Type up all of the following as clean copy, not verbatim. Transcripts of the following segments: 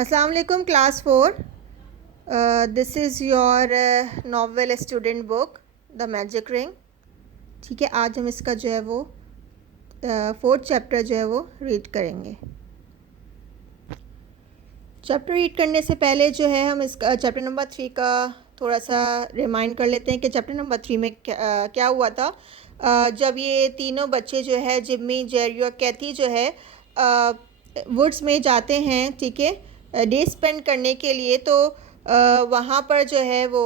अस्सलाम वालेकुम class 4। This is your novel student book the magic ring. ठीक है, आज हम इसका जो है वो 4th चैप्टर जो है वो रीड करेंगे। चैप्टर रीड करने से पहले जो है हम इसका चैप्टर नंबर 3 का थोड़ा सा रिमाइंड कर लेते हैं कि चैप्टर नंबर 3 में क्या हुआ था। जब ये तीनों बच्चे जो है जिम्मी, जेरी और कैथी जो है वुड्स में जाते हैं, ठीक है, डे स्पेंड करने के लिए, तो वहाँ पर जो है वो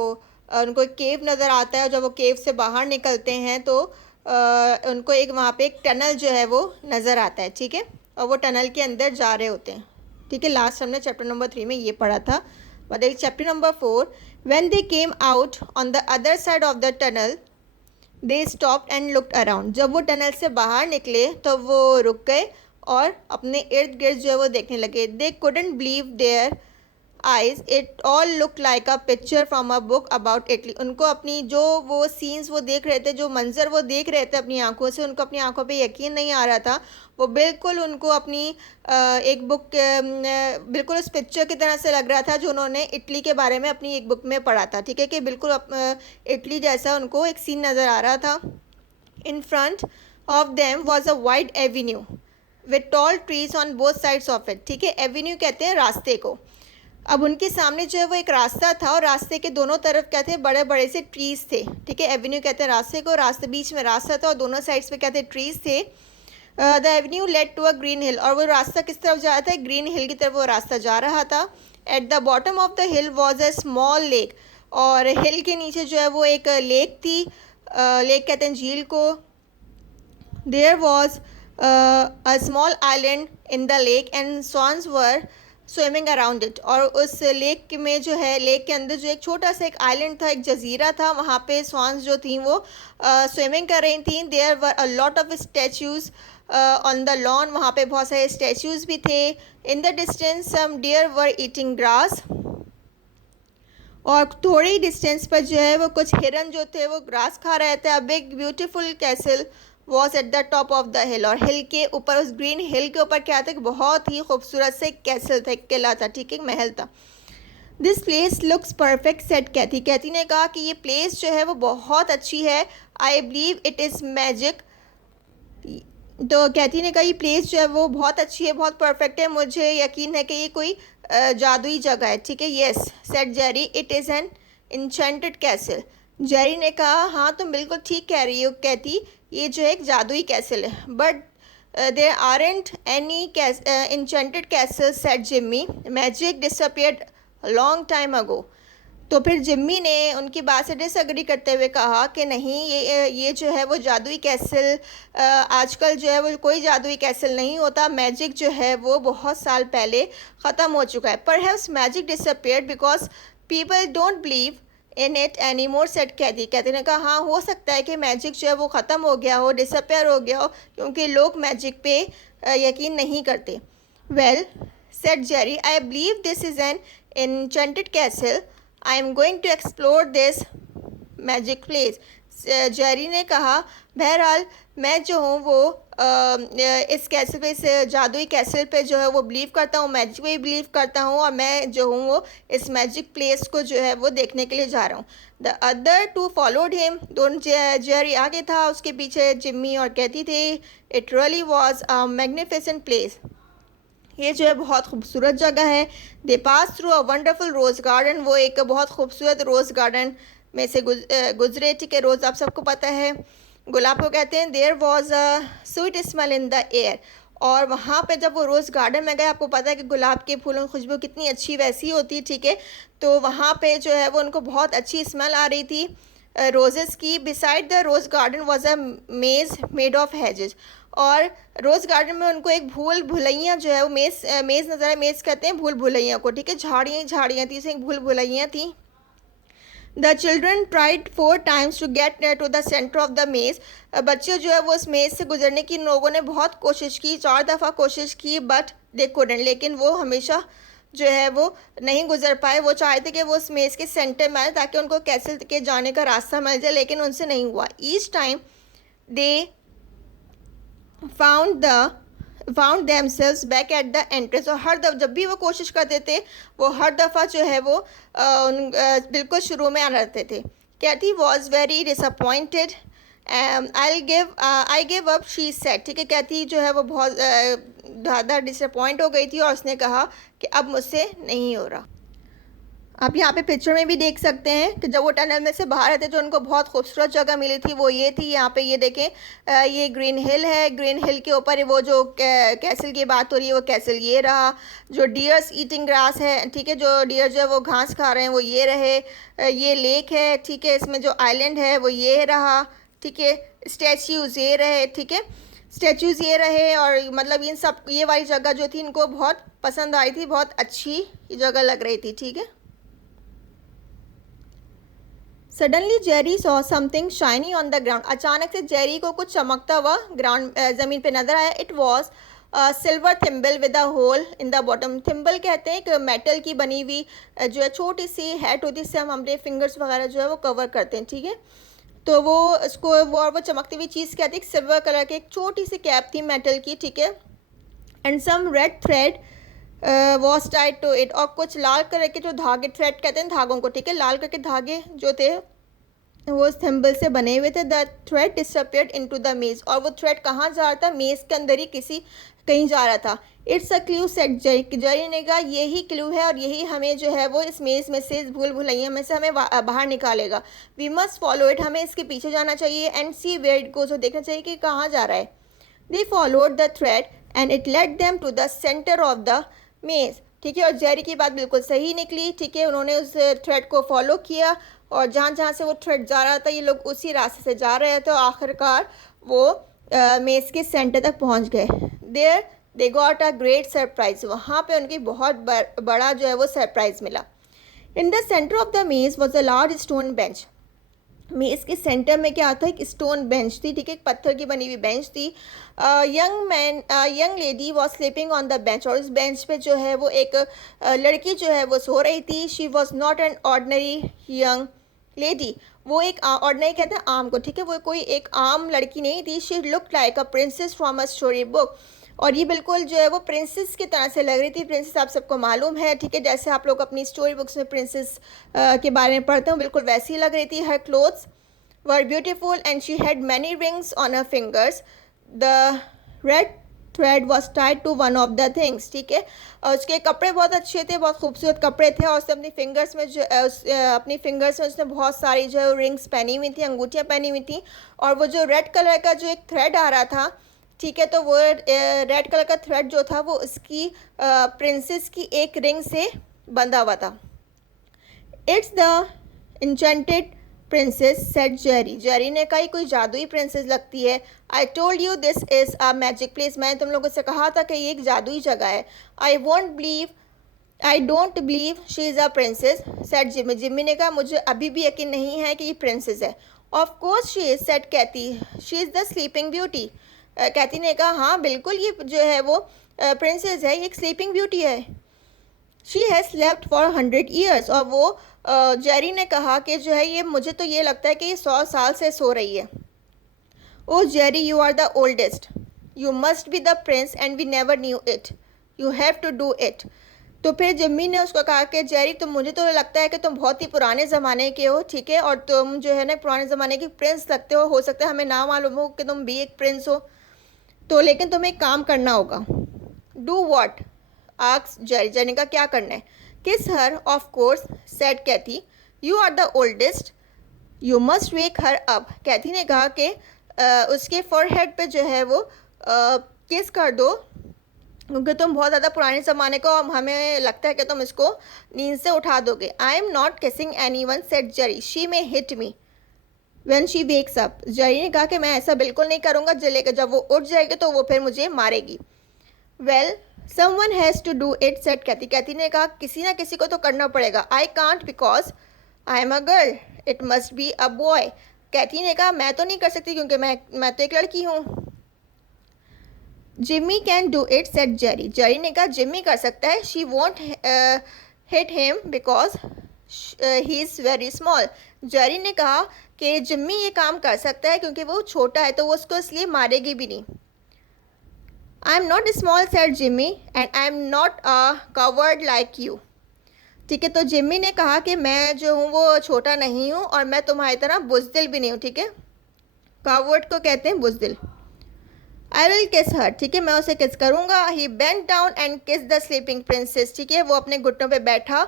उनको एक केव नज़र आता है। जब वो केव से बाहर निकलते हैं तो उनको एक वहाँ पे एक टनल जो है वो नज़र आता है, ठीक है, और वो टनल के अंदर जा रहे होते हैं। ठीक है, लास्ट हमने चैप्टर नंबर 3 में ये पढ़ा था। बताइए chapter number 4, when they came out on the other side of the tunnel they stopped and looked around. जब वो टनल से बाहर निकले तो वो रुक गए और अपने इर्द गिर्द जो है वो देखने लगे। They couldn't believe their eyes, it all look like a picture from a book about Italy. उनको अपनी जो वो सीन्स वो देख रहे थे, जो मंजर वो देख रहे थे अपनी आंखों से, उनको अपनी आंखों पे यकीन नहीं आ रहा था। वो बिल्कुल उनको अपनी एक बुक बिल्कुल उस पिक्चर की तरह से लग रहा था जो उन्होंने इटली के बारे में अपनी एक बुक में पढ़ा था। ठीक है, कि बिल्कुल इटली जैसा उनको एक सीन नज़र आ रहा था। In front of them was a wide Avenue with tall trees on both sides of it. ठीक है, एवेन्यू कहते हैं रास्ते को। अब उनके सामने जो है वो एक रास्ता था और रास्ते के दोनों तरफ क्या थे, बड़े बड़े से ट्रीज थे। ठीक है, एवेन्यू कहते हैं रास्ते को, रास्ते बीच में रास्ता था और दोनों साइड्स पे क्या थे, ट्रीज थे। The avenue led to a green hill, और वो रास्ता किस तरफ जा रहा था, ग्रीन हिल की तरफ वो रास्ता जा रहा था। At the bottom of the hill was a small lake, और हिल के नीचे जो है वो एक लेक थी। लेक कहते हैं झील को। There was a small island in the lake and swans were swimming around it. और उस लेक में जो है, लेक के अंदर जो एक छोटा सा एक आइलैंड था, एक जजीरा था, वहाँ पे स्वान्स जो थी वो स्विमिंग कर रही थी। There were a lot of statues on the lawn, वहाँ पे बहुत सारे स्टैचूज भी थे। In the distance some deer were eating grass, और थोड़ी डिस्टेंस पर जो है वो कुछ हिरन जो थे वो ग्रास खा रहे थे। A big beautiful castle was at the top of the हिल, और हिल के ऊपर, उस ग्रीन हिल के ऊपर क्या था, बहुत ही खूबसूरत से कैसल था, एक किला था, ठीक है, महल था। This place looks perfect said Cathy. Cathy ने कहा कि ये प्लेस जो है वो बहुत अच्छी है। I believe it is magic. तो कैथी ने कहा ये प्लेस जो है वो बहुत अच्छी है, बहुत परफेक्ट है, मुझे यकीन है कि ये कोई जादुई जगह है। ठीक है, yes said Jerry, it is an enchanted castle. Jerry ने कहा हाँ तुम बिल्कुल ठीक कह रही हो कैथी, ये जो है एक जादुई कैसल है। But there aren't any enchanted castle said Jimmy, magic disappeared long time ago. तो फिर जिम्मी ने उनकी बात से डिसएग्री करते हुए कहा कि नहीं, ये जो है वो जादुई कैसल आजकल जो है वो कोई जादुई कैसल नहीं होता। मैजिक जो है वो बहुत साल पहले ख़त्म हो चुका है। Perhaps magic disappeared because people don't believe in it any more said Cathy. Cathy ने कहा हाँ हो सकता है कि मैजिक जो है वो ख़त्म हो गया हो, डिसअपियर हो गया हो, क्योंकि लोग मैजिक पे यकीन नहीं करते। Well said Jerry, I believe this is an enchanted castle. I am going to explore this magic place. Jerry ने कहा बहरहाल मैं जो हूँ वो इस कैसल पे, इस जादुई कैसल पे जो है वो बिलीव करता हूँ, मैजिक पे बिलीव करता हूँ, और मैं जो हूँ वो इस मैजिक प्लेस को जो है वो देखने के लिए जा रहा हूँ। The other two followed him, दोनों जेरी आगे था, उसके पीछे जिम्मी और कहती थे। It really was a magnificent place, ये जो है बहुत खूबसूरत जगह है। They pass through a wonderful rose garden, वो एक बहुत खूबसूरत रोज़ गार्डन में से गुजरे। ठीक है, रोज़ आप सबको पता है गुलाब को कहते हैं। There was a sweet smell in the air, और वहाँ पे जब वो रोज़ गार्डन में गए, आपको पता है कि गुलाब के फूलों की खुशबू कितनी अच्छी वैसी होती है। ठीक है, तो वहाँ पे जो है वो उनको बहुत अच्छी स्मेल आ रही थी रोजेस की। Beside the rose garden was a maze made of hedges, और रोज़ गार्डन में उनको एक भूल भुलैया जो है वो मेज़ नज़र आए। मेज़ कहते हैं भूल भुलैया को। ठीक है, झाड़ियाँ झाड़ियाँ थी, एक भूल भुलैया थी। The children tried 4 times to get to the centre of the maze. बच्चे जो है वो उस मेज़ से गुजरने की लोगों ने बहुत कोशिश की, 4 दफ़ा कोशिश की, बट दे कुडंट, लेकिन वो हमेशा जो है वो नहीं गुजर पाए। वो चाहते कि वो उस मेज़ के सेंटर में आए ताकि उनको कैसल के जाने का रास्ता मिल जाए, लेकिन उनसे नहीं हुआ। Each time they found the found themselves back at the entrance, और हर दफ़ा जब भी वो कोशिश करते थे वो हर दफ़ा जो है वो बिल्कुल शुरू में आ रहते थे. Cathy was very disappointed. I give up, she said. ठीक है, कैथी जो है वो बहुत ज़्यादा डिसअपॉइंट हो गई थी और उसने कहा कि अब मुझसे नहीं हो रहा. आप यहाँ पे पिक्चर में भी देख सकते हैं कि जब वो टनल में से बाहर आए थे जो उनको बहुत खूबसूरत जगह मिली थी वो ये थी. यहाँ पे ये देखें, ये ग्रीन हिल है. ग्रीन हिल के ऊपर वो जो कैसल की बात हो रही है वो कैसल ये रहा. जो डियर्स ईटिंग ग्रास है, ठीक है, जो डियर जो है वो घास खा रहे हैं वो ये रहे. ये लेक है, ठीक है, इसमें जो आइलैंड है वो ये रहा. ठीक है, स्टैच्यूज़ ये रहे. ठीक है, स्टैचूज़ ये रहे. और मतलब इन सब ये वाली जगह जो थी इनको बहुत पसंद आई थी, बहुत अच्छी जगह लग रही थी. ठीक है. Suddenly Jerry saw something shiny on the ground. अचानक से जेरी को कुछ चमकता हुआ ग्राउंड ज़मीन पे नज़र आया. It was silver thimble with a hole in the bottom. Thimble कहते हैं कि मेटल की बनी हुई जो है छोटी सी हैट होती है, इससे हम अपने फिंगर्स वगैरह जो है वो कवर करते हैं. ठीक है, तो वो उसको वो चमकती हुई चीज़ कहती है. सिल्वर कलर की एक छोटी सी कैप थी मेटल की. ठीक है, and some red thread was tied to it. और कुछ लाल कलर के जो धागे, थ्रेड कहते हैं धागों को. ठीक है, लाल कलर के धागे जो थे वो उस थिम्बल से बने हुए थे. The thread disappeared into the मेज. और वो थ्रेड कहाँ जा रहा था? मेज के अंदर ही कहीं जा रहा था. It's a clue set Jerry ने कहा यही क्लू है और यही हमें जो है वो इस मेज में से, इस भूल भुलैया में से हमें बाहर निकालेगा. We must follow it. हमें इसके पीछे जाना चाहिए. And see where it goes. देखना चाहिए कि कहाँ जा रहा है. They followed the thread and it led them to the centre of the maze. ठीक है, और जेरी की बात बिल्कुल सही निकली. ठीक है, उन्होंने उस थ्रेड को फॉलो किया और जहाँ जहाँ से वो थ्रेड जा रहा था ये लोग उसी रास्ते से जा रहे थे और आखिरकार वो मेज़ के सेंटर तक पहुँच गए. There they got a great surprise. वहाँ पे उनकी बहुत बड़ा जो है वो सरप्राइज़ मिला. In the centre of the maze was a large stone bench. Maze के सेंटर में क्या था? एक स्टोन बेंच थी. ठीक है, एक पत्थर की बनी हुई बेंच थी. Young lady was sleeping on the bench. और उस बेंच पे जो है वो एक लड़की जो है वो सो रही थी. She was not an ordinary young lady. वो एक ऑर्डनरी कहते हैं आम को. ठीक है, वो कोई एक आम लड़की नहीं थी. She look like a princess from a story book. और ये बिल्कुल जो है वो प्रिंसेस की तरह से लग रही थी. प्रिंसेस आप सबको मालूम है. ठीक है, जैसे आप लोग अपनी स्टोरी बुक्स में प्रिंसेस के बारे में पढ़ते हो बिल्कुल वैसी ही लग रही थी. Her clothes were beautiful and she had many rings on her fingers. The red thread was tied to one of the things. ठीक है, और उसके कपड़े बहुत अच्छे थे, बहुत खूबसूरत कपड़े थे. और उसने अपनी फिंगर्स में अपनी फिंगर्स में उसने बहुत सारी जो है रिंग्स पहनी हुई थी, अंगूठियाँ पहनी हुई थी. और वो जो रेड कलर का जो एक थ्रेड आ रहा था, ठीक है, तो वो रेड कलर का थ्रेड जो था वो उसकी प्रिंसेस की एक रिंग से बंधा हुआ था. It's the enchanted princess said Jerry. Jerry ने कहा कोई जादुई प्रिंसेस लगती है. I told you this is a magic place. मैंने तुम लोगों से कहा था कि ये एक जादुई जगह है. I don't believe she is a princess said Jimmy. Jimmy ने कहा मुझे अभी भी यकीन नहीं है कि ये प्रिंसेस है. Of course she is said Cathy. She is the sleeping beauty. Cathy ने कहा हाँ बिल्कुल ये जो है वो प्रिंसेस है, ये एक स्लीपिंग ब्यूटी है. She has slept for 100 years. और वो जेरी ने कहा कि जो है ये मुझे तो ये लगता है कि ये 100 साल से सो रही है. Oh Jerry you are the oldest. You must be the prince and we never knew it. You have to do it. तो फिर जिम्मी ने उसको कहा कि जेरी तुम, मुझे तो लगता है कि तुम बहुत ही पुराने ज़माने के हो. ठीक है, और तुम जो है ना पुराने ज़माने के प्रिंस लगते हो सकता है हमें ना मालूम हो कि तुम भी एक प्रिंस हो. तो लेकिन तुम्हें एक काम करना होगा. Do what asked Jerry. Jerry का क्या करना है? Kiss her of course said Cathy. You are the oldest. You must wake her up. Cathy ने कहा कि उसके फोरहेड पे जो है वो किस कर दो क्योंकि तुम बहुत ज़्यादा पुराने ज़माने को, हमें लगता है कि तुम इसको नींद से उठा दोगे. I am not kissing any one said Jerry. She may hit me when she wakes up. Jerry ने कहा कि मैं ऐसा बिल्कुल नहीं करूँगा. जब वो उठ जाएगी तो वो फिर मुझे मारेगी. Well someone has to do it said Cathy. Cathy ने कहा किसी ना किसी को तो करना पड़ेगा. I can't because I am a girl. It must be a boy. Cathy ने कहा मैं तो नहीं कर सकती क्योंकि मैं तो एक लड़की हूँ. Jimmy can do it said Jerry. Jerry ने कहा जिम्मी कर सकता है. She want hit him because he is very small. Jerry ने कहा कि जिम्मी ये काम कर सकता है क्योंकि वो छोटा है तो वो उसको इसलिए मारेगी भी नहीं. I am not small said Jimmy and I am not a covered like you. ठीक है, तो जिम्मी ने कहा कि मैं जो हूँ वो छोटा नहीं हूँ और मैं तुम्हारी तरह बुज़दिल भी नहीं हूँ। ठीक है, कावर्ड को कहते हैं बुज़दिल। आई विल किस हर, ठीक है, मैं उसे किस करूँगा। ही बेंट डाउन एंड किस द स्लीपिंग प्रिंसेस। ठीक है, वो अपने घुटनों पे बैठा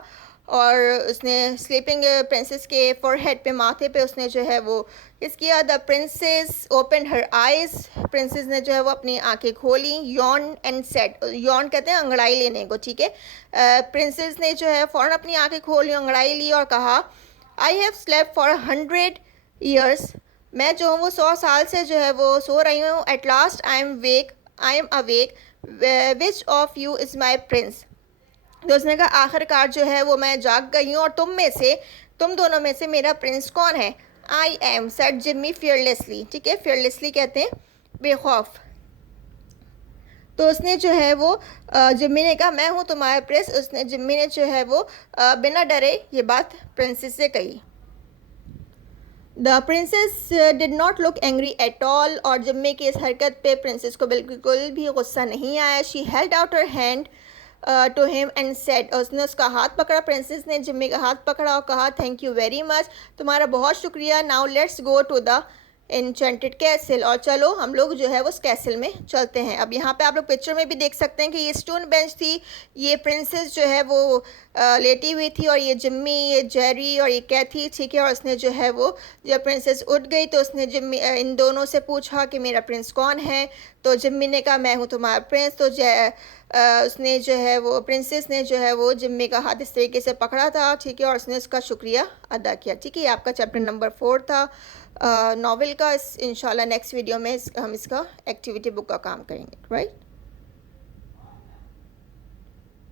और उसने स्लीपिंग प्रिंसेस के फोरहेड पे, माथे पे उसने जो है वो किस किया। The princess open her eyes, princess ने जो है वो अपनी आंखें खोली। यॉन एंड सेड, यॉन कहते हैं अंगड़ाई लेने को। ठीक है, प्रिंसेस ने जो है फ़ौरन अपनी आंखें खोली, अंगड़ाई ली और कहा I have slept for 100 years, मैं जो हूँ वो 100 साल से जो है वो सो रही हूँ। At last I am awake, which of you is my Prince. तो उसने कहा आखिरकार जो है वो मैं जाग गई हूँ और तुम दोनों में से मेरा प्रिंस कौन है। I am said Jimmy fearlessly. ठीक है, फियरलेसली कहते हैं बेखौफ। तो उसने जो है वो जिम्मी ने कहा मैं हूँ तुम्हारा प्रिंस। जिम्मी ने जो है वो बिना डरे ये बात प्रिंसेस से कही। The princess did not look angry at all, और जिम्मी की इस हरकत पे प्रिंसेस को बिल्कुल भी गुस्सा नहीं आया। She held out her hand to him and said, उसने उसका हाथ पकड़ा, प्रिंसेस ने जिम्मी का हाथ पकड़ा और कहा थैंक यू वेरी मच, तुम्हारा बहुत शुक्रिया। Now let's go to the enchanted castle, और चलो हम लोग जो है वो उस कैसल में चलते हैं। अब यहाँ पे आप लोग पिक्चर में भी देख सकते हैं कि ये स्टोन बेंच थी, ये प्रिंसेस जो है वो लेटी हुई थी और ये जिम्मी, ये जेरी और ये कैथी। ठीक है, और उसने जो है वो जब प्रिंसेस उठ गई तो उसने जिम्मी इन दोनों से पूछा कि मेरा प्रिंस कौन है। तो जिम्मी ने कहा मैं हूँ तुम्हारा प्रिंस। तो उसने जो है वो प्रिंसेस ने जो है वो जिम्मी का हाथ इस तरीके से पकड़ा था। ठीक है, और उसने उसका शुक्रिया अदा किया। ठीक है, ये आपका चैप्टर नंबर 4 था नावल का। इंशाल्लाह नेक्स्ट वीडियो में हम इसका एक्टिविटी बुक का काम करेंगे, राइट।